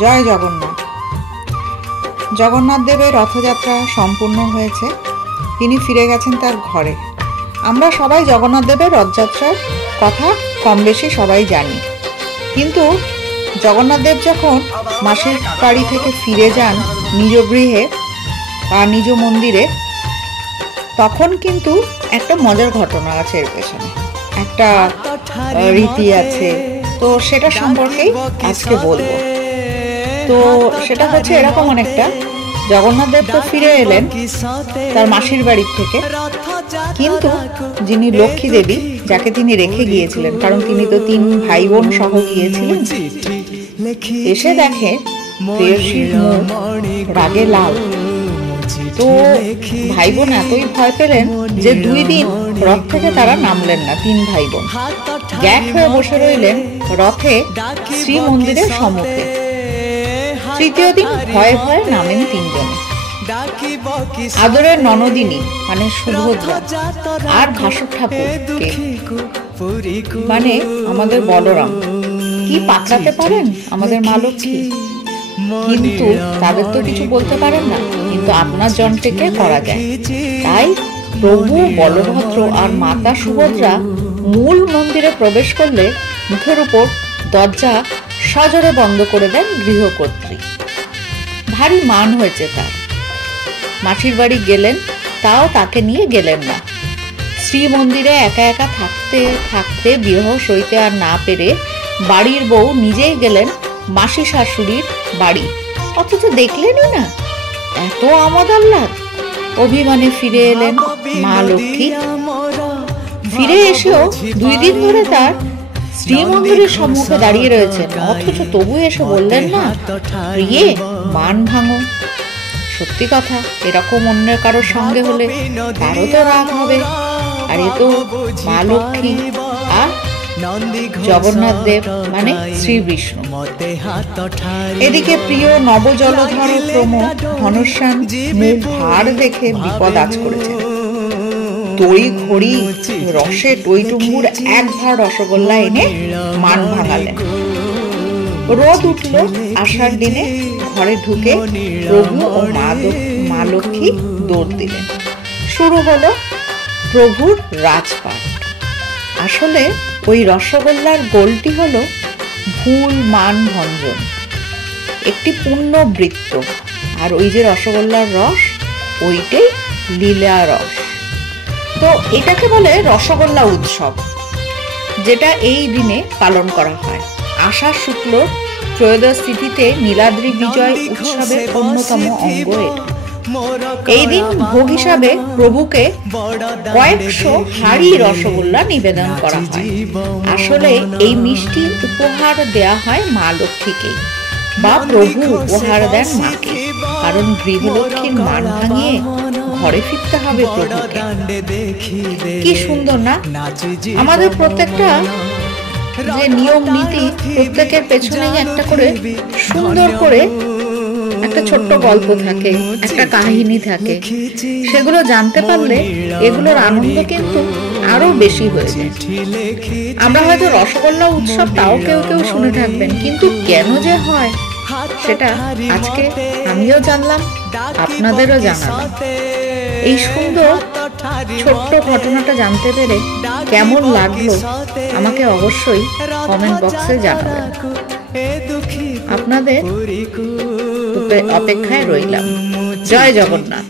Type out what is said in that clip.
জয় জগন্নাথ। জগন্নাথ দেবের রথযাত্রা সম্পূর্ণ হয়েছে, তিনি ফিরে গেছেন তার ঘরে। আমরা সবাই জগন্নাথ দেবের রথযাত্রার কথা কম বেশি সবাই জানি, কিন্তু জগন্নাথ দেব যখন মাসির বাড়ি থেকে ফিরে যান নিজ গৃহে বা নিজ মন্দিরে, তখন কিন্তু একটা মজার ঘটনা আছে, এর পেছনে একটা রীতি আছে। তো সেটা সম্পর্কেই আজকে বলবো। তো সেটা হচ্ছে এরকম, অনেকটা জগন্নাথ দেব তো ফিরে এলেন তার মাসির বাড়ির থেকে, কিন্তু যিনি লক্ষ্মী দেবী, যাকে তিনি রেখে গিয়েছিলেন, কারণ তিনি তো 3 ভাই বোন সহ গিয়েছিলেন, এসে দেখে প্রেয়সীর মুখ রাগে লাল। তো ভাই বোন এতই ভয় পেলেন যে 2 দিন রথ থেকে তারা নামলেন না। 3 ভাই বোন গ্যাট হয়ে বসে রইলেন রথে শ্রী মন্দিরের সম্মুখে। তৃতীয় দিন ভয়ে ভয়ে নামেন 3 জনে। আদরের ননদিনী মানে সুভদ্রা আর ভাসুর ঠাকুরকে মানে আমাদের বলরাম কি পাকড়াতে পারেন আমাদের মা লক্ষ্মী, কিন্তু তাদের তো কিছু বলতে পারেন না, কিন্তু আপনার জনটিকে করা যায়। তাই প্রভু বলভদ্র আর মাতা সুভদ্রা মূল মন্দিরে প্রবেশ করলে মুখের উপর দরজা সজোরে বন্ধ করে দেন গৃহকর্ত্রী। ভারী মান হয়েছে তার। মাসির বাড়ি গেলেন, তাও তাকে নিয়ে গেলেন না। শ্রী মন্দিরে একা একা থাকতে থাকতে বিরহ সইতে আর না পেরে বাড়ির বউ নিজেই গেলেন মাসি শাশুড়ির বাড়ি, অথচ দেখলেনই না। এত আমোদ আহ্লাদ। অভিমানে ফিরে এলেন মা লক্ষ্মী। ফিরে এসেও 2 দিন ধরে তার শ্রী মন্দিরের সম্মুখে দাঁড়িয়ে রয়েছেন, অথচ তবু এসে বললেন না, প্রিয়ে মান ভাঙো। সত্যি কথা, এরকম অন্য কারোর সঙ্গে হলে তারও তো রাগ হবে। আর এ তো মা লক্ষ্মী আর জগন্নাথ দেব মানে শ্রী বিষ্ণু। এদিকে প্রিয় নবজলধর প্রমোদ ঘনশ্যাম মুখ ভার দেখে বিপদ আজ করেছেন। তড়ি ঘড়ি রসে টইটুম্বুর 1 ভাঁড় রসগোল্লা এনে মান ভাঙালেন। রোদ উঠল আষাঢ় দিনে। ঘরে ঢুকে প্রভু ও মা লক্ষ্মী দৌড় দিলেন। শুরু হলো প্রভুর রাজপাট। আসলে ওই রসগোল্লার গোলটি হলো ভুল মান ভঞ্জন, একটি পূর্ণ বৃত্ত। আর ওই যে রসগোল্লার রস, ওইটাই লীলা রস। তো এটাকে বলে রসগোল্লা উৎসব, যেটা এই দিনে পালন করা হয়। আষাঢ় শুক্ল ত্রয়োদশ তিথিতে নীলাদ্রি বিজয় উৎসবের অন্যতম অঙ্গ এটা। এই দিন ভোগ হিসাবে প্রভুকে কয়েকশো হাঁড়ি রসগোল্লা নিবেদন করা হয়। আসলে এই মিষ্টি উপহার দেয়া হয় মা লক্ষ্মীকে, বা প্রভু উপহার দেন মাকে, কারণ গৃহলক্ষ্মীর মান ভাঙিয়ে ঘরে ফিরতে হবে প্রভুকে। কি সুন্দর না? আমাদের প্রত্যেকটা যে নিয়ম নীতি, প্রত্যেকের পেছনেই একটা করে সুন্দর করে একটা ছোট্ট গল্প থাকে, একটা কাহিনী থাকে। সেগুলো জানতে পারলে এগুলোর আনন্দ কিন্তু আরো বেশি হয়ে যায়। আমরা হয়তো রসগোল্লা উৎসব তাও কেউ কেউ শুনে থাকবেন, কিন্তু কেন যে হয় সেটা আজকে আমিও জানলাম, আপনাদেরও জানালাম। এই সুন্দর ছোট্ট ঘটনাটা জানতে পেরে কেমন লাগলো আমাকে অবশ্যই কমেন্ট বক্সে জানাবেন। আপনাদের অপেক্ষায় রইলাম। জয় জগন্নাথ।